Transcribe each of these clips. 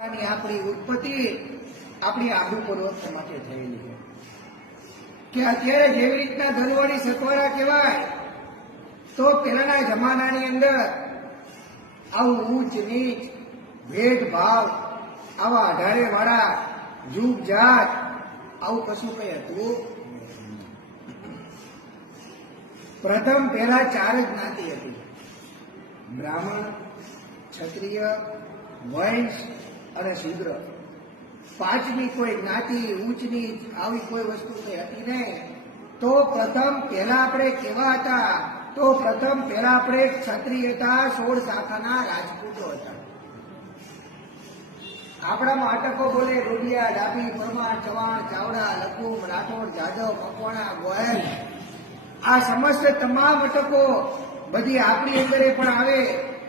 આપણી ઉત્પત્તિ આપણી આબુ પર્વત માટે થયેલી છે કે અત્યારે જેવી રીતના ધનવાડી સતવારા કહેવાય તો પહેલાના જમાનાની અંદર આવું ઊંચ નીચ ભેદભાવ આવા અઢારે વાળા જૂગ જાત આવું કશું કઈ હતું. પ્રથમ પહેલા 4 જ્ઞાતિ હતી: બ્રાહ્મણ, ક્ષત્રિય, વૈશ્ય અને શૂદ્ર. પાંચમી કોઈ જ્ઞાતિ ઊંચ નીચ આવી કોઈ વસ્તુ કઈ હતી નહીં. તો પ્રથમ પહેલા આપણે કેવા હતા? તો પ્રથમ પહેલા આપણે ક્ષત્રિય હતા, 16 શાખાના રાજપૂતો હતા. આપણામાં અટકો બોલે રોડિયા, ડાભી, પરમાર, ચવાણ, ચાવડા, લકુમ, રાઠોડ, જાદવ, મકવાણા, ગોયલ, આ સમસ્ત તમામ અટકો બધી આપણી અંદર પણ આવે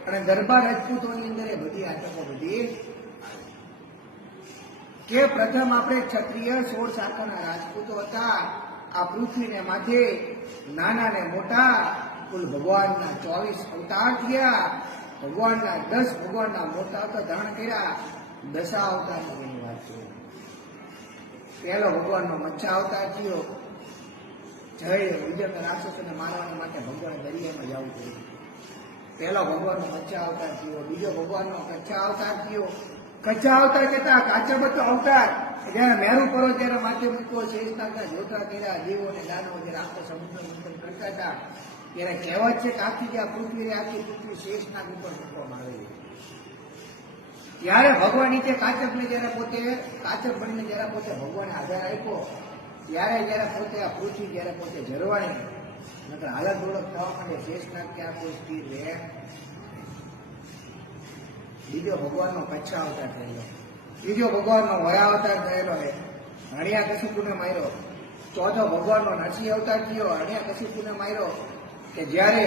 અને દરબાર રાજપૂતોની અંદર બધી અટકો બધી કે પ્રથમ આપણે ક્ષત્રિય 16 શાખાના રાજપૂતો હતા. આ પૃથ્વીને માથે નાના ને મોટા કુલ ભગવાનના 24 અવતાર થયા. ભગવાનના 10 ભગવાનના મોટા અવતાર ધારણ કર્યા. 10 અવતારની વાત છે. પહેલો ભગવાનનો મચ્છા અવતાર થયો. જય વિજય રાક્ષસોને મારવા માટે ભગવાન દરિયામાં જવું પડ્યું. પહેલો ભગવાનનો મચ્છા અવતાર થયો. બીજો ભગવાનનો કચ્છા અવતાર થયો. કચ્છા અવતાર કહેતા કાચા અવતાર જયારે મેરુ પર્વત જયારે માથે મૂક્યો, શેષનાગના જોતા કર્યા, દેવો અને દાનવો જયારે આખો સમુદ્ર મંથન કરતા હતા ત્યારે કહેવત છે કે આખી જ્યાં પૃથ્વી આખી પૃથ્વી શેષનાગ ઉપર મૂકવામાં આવેલી. ત્યારે ભગવાન નીચે કાચબને જયારે પોતે કાચબ બનીને જયારે પોતે ભગવાને આધાર આપ્યો ત્યારે જયારે પોતે આ પૃથ્વી જયારે પોતે ઝરવાણી નકર હાલત ઓળખ થવા માંડે શેષનાગ ક્યાં કોઈ સ્થિર રહે. બીજો ભગવાનનો કચ્છા અવતાર થયેલો. ત્રીજો ભગવાનનો વરા અવતાર થયેલો છે. હણિયા કશિપુને માર્યો. ચોથો ભગવાનનો નરસિંહ અવતાર થયો. હણિયા કશિપુને માર્યો કે જયારે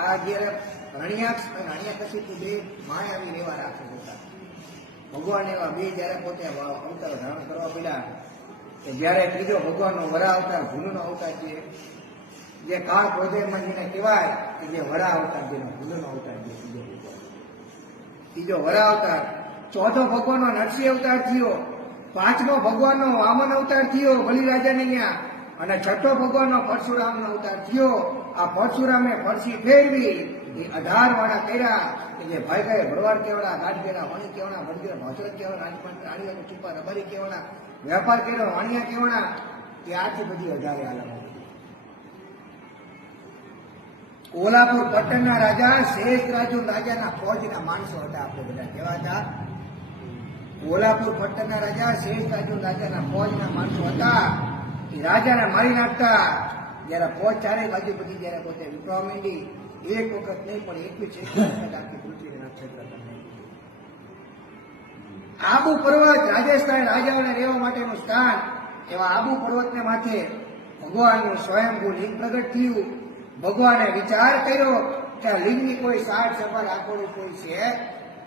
આ જયારે હણિયાક્ષ અને હણિયા કશિપુ બે માય આવી રહેવા રાક્ષસ હતા. ભગવાન એવા બે જયારે પોતે અવતાર ધારણ કરવા પડ્યા કે જયારે ત્રીજો ભગવાનનો વરા અવતાર ભૂલનો અવતાર છે, જે કાળ ક્રોધમાં જેને કહેવાય કે જે વરા અવતાર જેનો ભૂલનો અવતાર છે ત્રીજો વરા અવતાર. ચોથો ભગવાનનો નરસિંહ અવતાર થયો. પાંચમો ભગવાનનો વામન અવતાર થયો બલિરાજાને ત્યાં. અને છઠ્ઠો ભગવાનનો પરશુરામનો અવતાર થયો. આ પરશુરામે પરસી ફેરવી એ 18 વાળા કર્યા કે જે ભાઈ ભાઈ ભરવાડ કેવાના, ગાઢ કેવા, વણી કેવાના, મંદિર ભાસરત કેવા, રાણીયા ચૂપા રબારી કેવાના, વેપાર કર્યો વાણિયા કેવાના, ત્યારથી બધી 18 આલમ. કોલ્હાપુર પટ્ટણના રાજા શેષ રાજુ રાજાના ફોજના માણસો હતા. આપણે બધા કેવા હતા? કોલ્હાપુર પટ્ટણના રાજા શેષ રાજુ રાજાના ફોજના માણસો હતા. એ રાજાને મારી નાખતા. જયારે ફોજ ચારે બાજુ બધી જયારે પોતે વિટવા માંડી, એક વખત નહીં પણ 21 વખત આખી પૃથ્વીના નક્ષત્ર. આબુ પર્વત રાજસ્થાન રાજાઓને રહેવા માટેનું સ્થાન. એવા આબુ પર્વતને માથે ભગવાનનું સ્વયંભૂ લિંગ પ્રગટ થયું. ભગવાને વિચાર કર્યો કે આ લિંગની કોઈ સાર સભા રાખવાનું કોઈ છે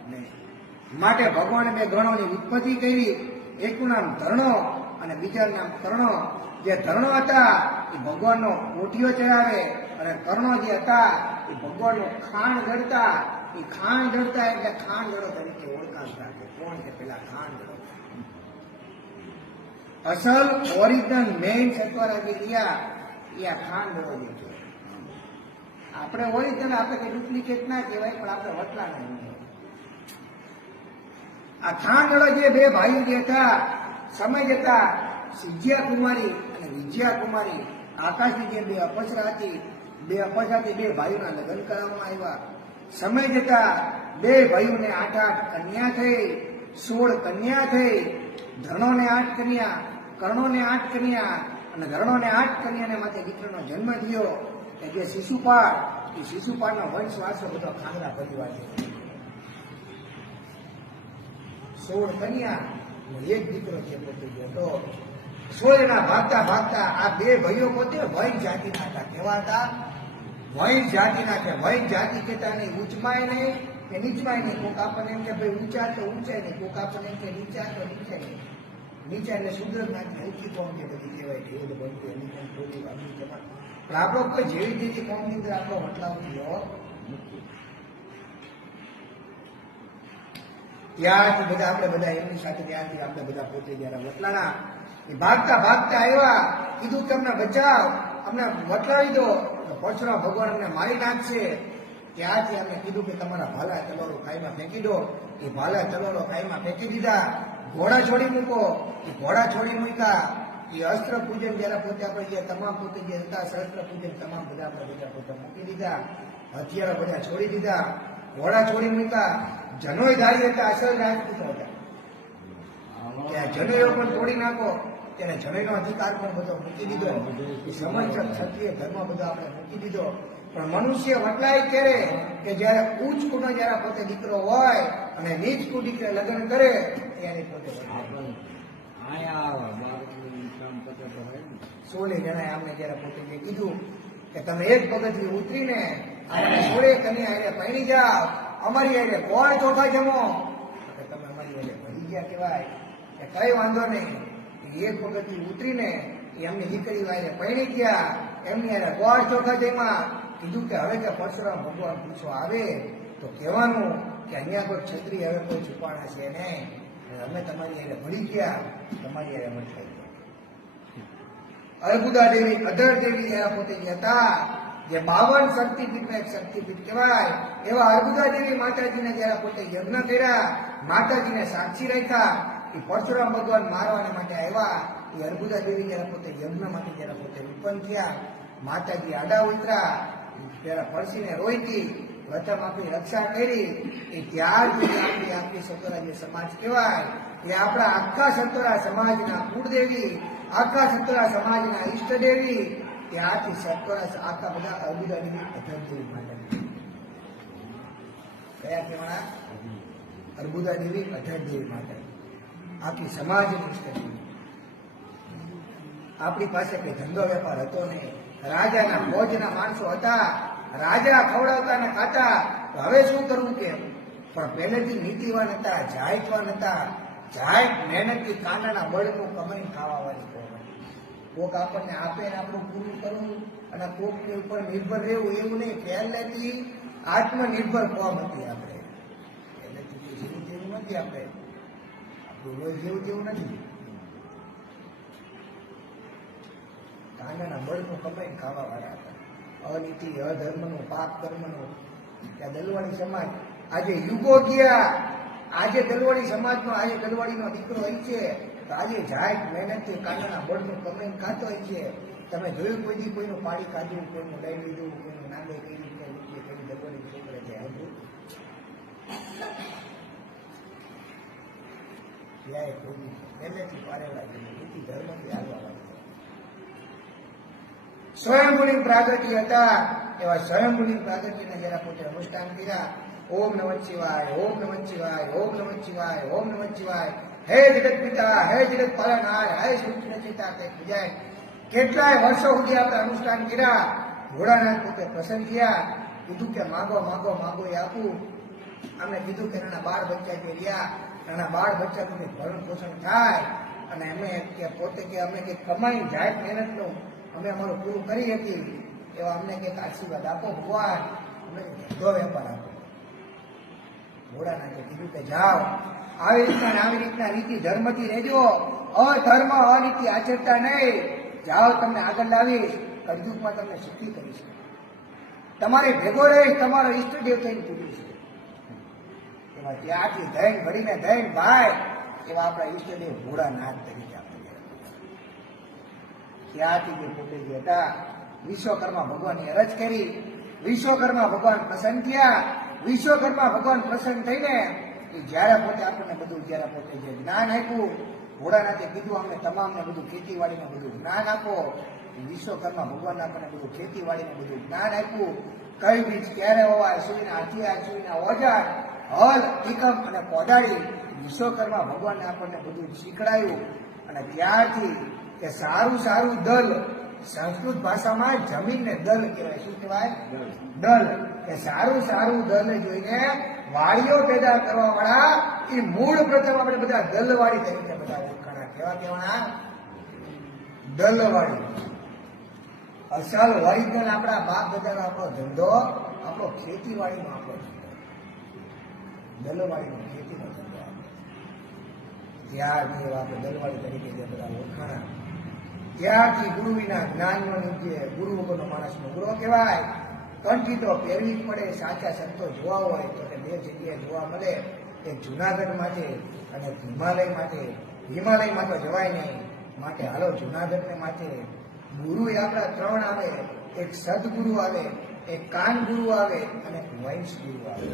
નહીં. માટે ભગવાને 2 ગણોની ઉત્પત્તિ કરી. એકનું નામ ધરણો અને બીજાનું નામ કર્ણો. જે ધરણો હતા એ ભગવાનનો કોઠીઓ ચડાવે અને કર્ણો જે હતા એ ભગવાનનો ખાણ ગળતા. એ ખાણ ગળતા એટલે ખાણ ગળો તરીકે ઓળખાતા. કોણ છે પેલા ખાણ ગળો? અસલ ઓરિજિનલ મેઇન સત્વરા જે રહ્યા એ આ ખાણ ગળો જે છે. આપણે ઓરિજિનલ આપણે કઈ ડુપ્લિકેટ ના કહેવાય પણ આપણે વટલા નહીં. આ ખાંડળો જે 2 ભાઈઓ જે હતા સમય જતા સિજ્યા કુમારી અને વિજયા કુમારી આકાશની જે 2 અપસરા હતી, 2 અપસરાથી 2 ભાઈઓના લગ્ન કરવામાં આવ્યા. સમય જતા 2 ભાઈઓને 8 કન્યા થઈ, 16 કન્યા થઈ. ધરણોને 8 કન્યા, કર્ણોને 8 કન્યા અને ધરણોને 8 કન્યાને માટે દીકરાનો જન્મ થયો. જે શિશુપાળ, એ શિશુપાળનો વંશ વારસો બધો ખાંગરા પરિવાર છે. 16 કન્યા એક દીકરો છે પોતે તો 16 ભાગતા ભાગતા આ 2 ભાઈઓ પોતે વૈશ્ય જાતિના હતા. કેવા હતા? વૈશ્ય જાતિના છે. વૈશ્ય જાતિ કહેતા નહીં ઊંચમાય નહીં કે નીચમાય નહીં. કોક આપણને એમ કે ભાઈ ઊંચા તો ઊંચાય નહીં, કોક આપણને એમ કે નીચા તો નીચાય નહીં. નીચા એટલે શુદ્ર જ્ઞાતિ હલકી કોમ કે બધી કહેવાય છે. એવું બનતું એની થોડી વાગી જમા. પણ આપણો કોઈ જેવી તેવી કોમની અંદર આપણો વટલાવ થયો. ત્યારથી બધા આપણે બધા એમની સાથે ત્યારથી આપણે બધા પોતે જયારે વટલાના એ ભાગતા ભાગતા આવ્યા, કીધું કે અમને બચાવ, અમને વટલાવી દો, પરશુરામ ભગવાન અમને મારી નાખશે. ત્યારથી અમને કીધું કે તમારા ભાલા તલવારો ખાઈમાં ફેંકી દો. એ ભાલા તલવારો ખાઈમાં ફેંકી દીધા. ઘોડા છોડી મૂકો, એ ઘોડા છોડી મૂક્યા. એ અસ્ત્ર પૂજન જયારે પોતે આપણે જે તમામ પોતે જે હતા શસ્ત્ર પૂજન તમામ બધા આપણે બધા પોતે મૂકી દીધા. હથિયારો બધા છોડી દીધા, ઘોડા છોડી મૂક્યા. જનોયધારી હતા, અસલ રાજપૂત હતા. ત્યાં જનોયો પણ તોડી નાખો, ત્યારે જનોયનો અધિકાર પણ બધો મૂકી દીધો. એ સમર્થક ક્ષત્રિય ધર્મ બધો આપણે મૂકી દીધો. પણ મનુષ્ય વટલાય ક્યારે કે જયારે ઉચ્ચ કુળનો જયારે પોતે દીકરો હોય અને નીચ કુળ દીકરે લગ્ન કરે ત્યારે પોતે 16 જણાએ આમને જયારે પોતે જે કીધું કે તમે એક પગથિયું ઉતરીને આપણે 16 કન્યા હારે પરણી જાઓ, અમારી હારે કોણ ચોખા જમો, તમે અમારી હારે ભરી ગયા કહેવાય કે કઈ વાંધો નહીં. એક પગથિયું ઉતરીને એમની દીકરી હારે પરણી ગયા, એમની હારે કોણ ચોખા જમ્યા. કીધું કે હવે કે પરશુરામ ભગવાન પૂછવા આવે તો કહેવાનું કે અહીંયા કોઈ ક્ષત્રિય હવે કોઈ છુપાણા છે નહીં, અમે તમારી હારે ભળી ગયા, તમારી હારે મઠાઈ ગયા. અર્બુદા દેવી, અધર દેવી એના પોતે હતા જે 52 શક્તિપીઠમાં એક શક્તિપીઠ કહેવાય. એવા અર્બુદા દેવી માતાજીને જયારે પોતે યજ્ઞ કર્યા, માતાજીને સાક્ષી રાખ્યા. એ પરશુરામ ભગવાન મારવાના માટે આવ્યા. એ અર્બુદા દેવી જયારે પોતે યજ્ઞમાંથી જયારે પોતે ઉત્પન્ન થયા, માતાજી આડા ઉતરા, ત્યારે પરસીને રોઈતી, પ્રથમ આપણી રક્ષા કરી. એ ત્યારથી આપણી સતોરા જે સમાજ કહેવાય એ આપણા આખા સતોરા સમાજના કુળદેવી, આખા સતોરા સમાજના ઈષ્ટદેવી, ત્યારથી સતોરા આખા બધા અર્બુદા દેવી અધરદેવી માતાજી કયા કહેવાના? અર્બુદા દેવી અધરદેવી માતાજી આખી સમાજની ઈષ્ટદેવી. આપણી પાસે કઈ ધંધો વેપાર હતો નહીં, રાજાના ફોજના માણસો હતા, રાજા ખવડાવતા ને ખાતા. હવે શું કરવું કેમ? પણ પહેલેથી નીતિવાન હતા, જાયતવાન હતા. જાયત મહેનતથી કાંડાના બળનું કમાઈને ખાવાવાળી કોમ. કોક આપણને આપે ને આપણું પૂરું કરવું અને કોકની ઉપર નિર્ભર રહેવું એવું નહીં. પહેલેથી આત્મનિર્ભર કોમ હતી આપણે. પહેલેથી જેવું તેવું નથી આપણે, આપણું રોજ જેવું તેવું નથી. કાંડાના બળનું કમાઈને ખાવા વાળા હતા. અનીતિ, અધર્મનું, પાપ કર્મનું. ત્યાં દલવાડી સમાજ આજે યુગો ગયા. આજે દલવાડી સમાજનો, આજે દલવાડીનો દીકરો હોય છે તો આજે જાય મહેનતથી કાંડાના બળનું કમાઈને ખાતો હોય છે. તમે જોયું કોઈ દી કોઈનું પાડી ખાધું, કોઈનું લઈ લીધું, કોઈનું નાગે કરી, કોઈ દલવાડી છોકરે છે આવતું ત્યારે કોઈ પહેલેથી પારેલા નીતિ ધર્મથી આગળ આવે. સ્વયંભૂની પ્રાગટ્ય હતા. એવા સ્વયંભૂની પ્રાગટ્યને જરા પોતે અનુષ્ઠાન કર્યા. ઓમ નમઃ શિવાય, ઓમ નમઃ શિવાય, ઓમ નમઃ શિવાય, ઓમ નમઃ શિવાય. હે જગત પિતા, હે જગત પાલનહાર, હે સૃષ્ટિ રચિતા તે પૂજાય. કેટલાય વર્ષો સુધી આપણે અનુષ્ઠાન કર્યા. ભોળાનાથ પોતે પ્રસન્ન થયા. કીધું કે માગો માગો માગો એ આપું. અમને કીધું કે નાના બાળ બચ્ચા જે રહ્યા, નાના બાળ બચ્ચાનું ભરણ પોષણ થાય અને અમે કે પોતે કે અમે કે કમાઈ જાય મહેનતનું અમે અમારું પૂરું કરી હતી. એવા અમને કંઈક આશીર્વાદ આપો ભગવાન, અમને ધંધો વેપાર આપો. ભોળાનાથે કીધું કે જાઓ, આવી રીતના નીતિ ધર્મથી રહેજો, અધર્મ અનીતિ આચરતા નહીં. જાઓ, તમને આગળ લાવીશ, કળયુગમાં તમને સુખી કરીશ, તમારે ભેગો રહીશ, તમારો ઈષ્ટદેવ થઈને પૂરીશ. એવા ત્યાંથી ધૈન ભરીને ધૈન ભાઈ એવા આપણા ઈષ્ટદેવ ભોળાનાથ તરીકે આપણે ત્યાંથી જે પોતે જે હતા વિશ્વકર્મા ભગવાનની અરજ કરી. વિશ્વકર્મા ભગવાન પ્રસન્ન થયા. વિશ્વકર્મા ભગવાન પ્રસન્ન થઈને જયારે પોતે આપણને બધું જયારે પોતે જે જ્ઞાન આપ્યું, ભોળાનાથે કીધું અમને તમામને બધું ખેતીવાડીને બધું જ્ઞાન આપો. વિશ્વકર્મા ભગવાન આપણને બધું ખેતીવાડીને બધું જ્ઞાન આપ્યું. કઈ બીજ ક્યારે હોવાય, સુઈના હથિયાર, સુઈના ઓજાર, હલ, ટીકમ અને કોદાળી. વિશ્વકર્મા ભગવાનને આપણને બધું શીખડાયું. અને ત્યારથી કે સારું સારું દલ, સંસ્કૃત ભાષામાં જમીનને દલ કહેવાય. શું કહેવાય? દલ. કે સારું સારું દલ જોઈને વાડીઓ પેદા કરવા વાળા એ મૂળ પ્રથમ આપણે બધા દલવાડી તરીકે બધા ઓળખાણા. કેવા કહેવાના? દલવાડી. અસલ ઓરિજિનલ આપણા બાપ દાદાનો આપણો ધંધો, આપણો ખેતીવાડીનો આપણો ધંધો. દલવાડીની ખેતીનો ધંધો આપે. ત્યારથી આપણે દલવાડી તરીકે જે બધા ઓળખાણા, ત્યારથી ગુરુ વિના જ્ઞાનનો નીચે ગુરુ વગરનો માણસનો ગુરુ કહેવાય. કંઠી તો પહેરવી જ પડે. સાચા સંતો જોવા હોય તો બે જગ્યાએ જોવા મળે, એક જુનાગઢ માટે અને હિમાલય માટે. હિમાલયમાં તો જવાય નહીં, માટે હાલો જુનાગઢને માટે. ગુરુ આપણા ત્રણ આવે, એક સદગુરુ આવે, એક કાન ગુરુ આવે અને એક વંશ ગુરુ આવે.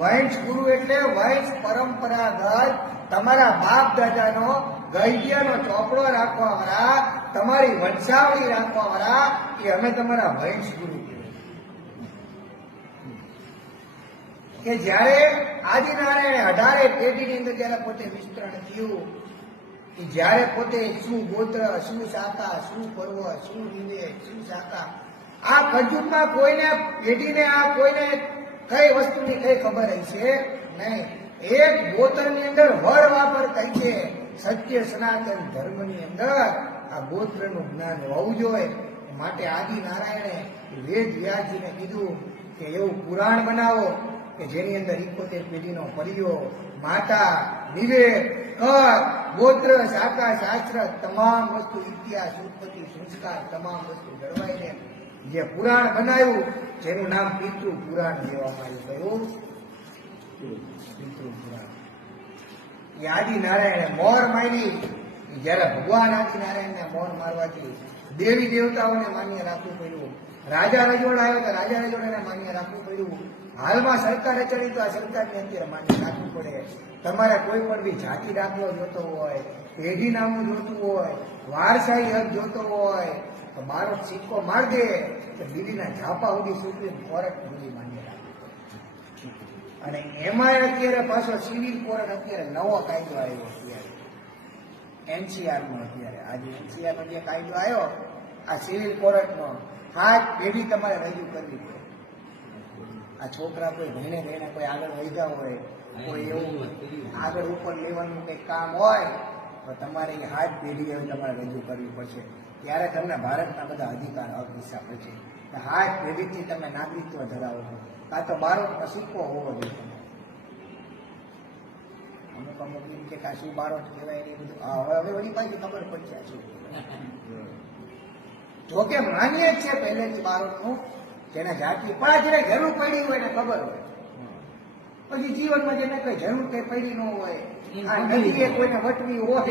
વંશ ગુરુ એટલે વંશ પરંપરાગત તમારા બાપ દાદાનો ગૈડિયાનો ચોપડો રાખવા વાળા, તમારી વંશાવળી રાખવા વાળા, એ અમે તમારા વંશ ગુરુ કે જયારે આદિનારાયણે 18 પેઢીની અંદર જયારે પોતે વિસ્તરણ થયું, જયારે પોતે શું ગોત્ર, શું શાખા, શું પર્વ, શું નિવેદ, શું શાખા, આ કજુગમાં કોઈને પેઢીને આ કોઈને કઈ વસ્તુની કઈ ખબર હશે નહીં. એક ગોત્રની અંદર વર વાપર કઈ છે. સત્ય સનાતન ધર્મની અંદર આ ગોત્રનું જ્ઞાન હોવું જોઈએ. માટે આદિનારાયણે વેદ વ્યાસજીને કીધું કે એવું પુરાણ બનાવો કે જેની અંદર 71 પેઢીનો પરિયો, માતા, નિવેદ, કર, ગોત્ર, શાખા, શાસ્ત્ર, તમામ વસ્તુ, ઇતિહાસ, ઉત્પત્તિ, સંસ્કાર, તમામ વસ્તુ જળવાઈને જે પુરાણ બનાવ્યું, જેનું નામ પિતૃ પુરાણ દેવામાં આવ્યું. પિતૃ પુરાણ. એ આદિનારાયણે મોર મારી. જયારે ભગવાન આદિનારાયણને મોર મારવાથી દેવી દેવતાઓને માન્ય રાખવું પડ્યું. રાજા રજોડા આવ્યો તો રાજા રજોડાને માન્ય રાખવું પડ્યું. હાલમાં સરકારે ચડી તો આ સરકારને અત્યારે માન્ય રાખવું પડે. તમારે કોઈ પણ બી જાતિ દાખલો જોતો હોય, પેઢી નામું જોતું હોય, વારસાઈ હક જોતો હોય તો મારો સિક્કો માર દે કે દિલ્હીના ઝાપા સુધી સુપ્રીમ કોર્ટ સુધી માન્ય રાખે. અને એમાં અત્યારે પાછો સિવિલ કોર્ટ અત્યારે નવો કાયદો આવ્યો. અત્યારે એનસીઆરનો અત્યારે આજે એનસીઆરનો જે કાયદો આવ્યો, આ સિવિલ કોર્ટનો 7 પેઢી તમારે રજૂ કરવી પડે. આ છોકરા કોઈ ભણે ભણે કોઈ આગળ વધ્યા હોય, કોઈ એવું આગળ ઉપર લેવાનું કંઈક કામ હોય તો તમારે એ 7 પેઢી હવે તમારે રજૂ કરવી પડશે. ત્યારે તમને ભારતના બધા અધિકાર હક હિસ્સા પડશે. 7 પેઢીથી તમે નાગરિકત્વ ધરાવો છો, કાં તો બારોટનો સિક્કો હોવો જોઈએ. અમુક અમુક એમ કે શું બારોટ કહેવાય એ બધું હવે વળી પાછી ખબર પડશે શું. જોકે માનીએ જ છે પહેલેથી બારોટનું, જેને જાતિ પણ જેને જરૂર પડી હોય એને ખબર હોય. પછી જીવનમાં જેને કઈ જરૂર કઈ પડી ન હોય, આ નદીએ કોઈને વટવી હોય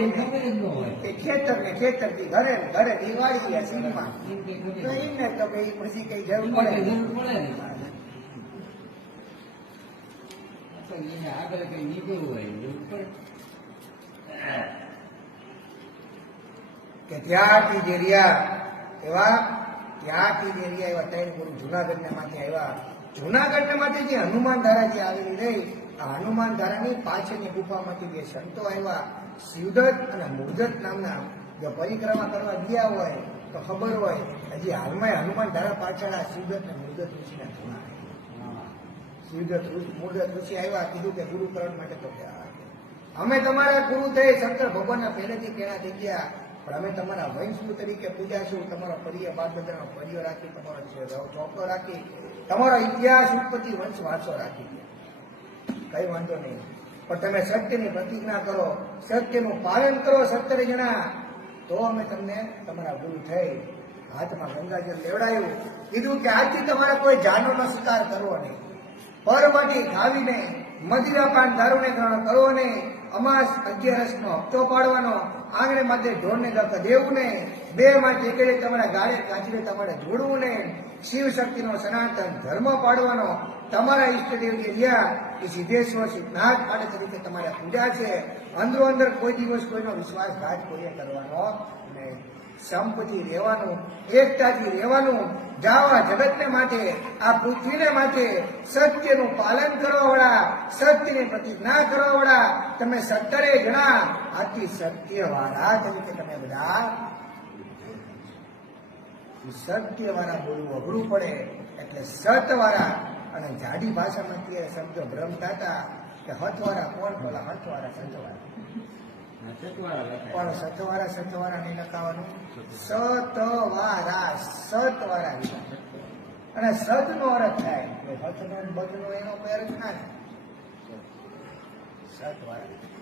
કે ખેતર ને ખેતરથી ઘરે ઘરે દિવાળી સીમમાં તો એમને તો કઈ પછી કઈ જરૂર પડે. આગળ કઈ નીકળવું હોય કે ત્યારથી જે રહ્યા એવા 3 ગુરુ જુનાગઢને માંથી આવ્યા. જુનાગઢને માંથી જે હનુમાન ધારા જે આવેલી રહી, આ હનુમાન ધારાની પાછળની ગુફામાંથી જે સંતો આવ્યા, શિવદત્ત અને મૂળદત્ત નામના, જો પરિક્રમા કરવા ગયા હોય તો ખબર હોય હજી હાલમાં હનુમાન ધારા પાછળ આ શિવદત્ત અને મૂળદત્ત ઋષિના જૂના શિવદત્ત મૂળદત્ત ઋષિ આવ્યા, કીધું કે ગુરુકરણ માટે તો અમે તમારા ગુરુ થઈ શંકર ભગવાનના પહેલેથી કેણા થઈ ગયા, પણ અમે તમારા વંશુ તરીકે પૂજાશું. તમારો પરિય બાપ દાદાનો પરિયો રાખી, તમારો ચોપડો રાખી, તમારો ઇતિહાસ, ઉત્પત્તિ, વંશ વારસો રાખી. કઈ વાંધો નહીં, પણ તમે સત્યની પ્રતિજ્ઞા કરો, સત્યનું પાલન કરો 17 જણા, તો અમે તમને તમારા ગુરુ થઈ. હાથમાં ગંગાજળ લેવડાયું, કીધું કે આજથી તમારે કોઈ જાનોનો શિકાર કરવો નહીં, પરમાટી ખાવી નહીં, મદિરાપાન દારૂને ગ્રહણ કરવો નહીં, અમાસ 11નો હપ્તો પાડવાનો, આંગણે માટે ઢોરને દક દેવું નહીં, 2 માટે એકડે તમારા ગાળે કાચરે તમારે જોડવું નહીં, શિવ શક્તિનો સનાતન ધર્મ પાડવાનો, તમારા ઈષ્ટદેવ જે રહ્યા એ સિદ્ધેશ્વર સિદ્ધનાથ પાડે તરીકે તમારે પૂજા છે. અંદરો અંદર કોઈ દિવસ કોઈનો વિશ્વાસઘાત કોઈએ કરવાનો નહીં. સંપથી રહેવાનું, એકતાથી રહેવાનું, જાવા જગતને માટે, આ પૃથ્વીને માટે સત્યનું પાલન કરવા વાળા, સત્યની પ્રતિજ્ઞા કરવા વાળા તમે 17 જણા આથી સત્ય વાળા તરીકે તમે બધા. સત્ય વાળા બોલવું અઘરું પડે એટલે સત વાળા. અને જાડી ભાષામાં અત્યારે શબ્દો ભ્રમતા હતા કે હથવાળા કોણ, બોલા હથવાળા સતવાળા, પણ સતવાળા નહીં લખાવાનું, સતવાળા અને સદ નો અર્થ થાય, હથનો બદનો એનો કોઈ અર્થ ના થાય. 7 વાળા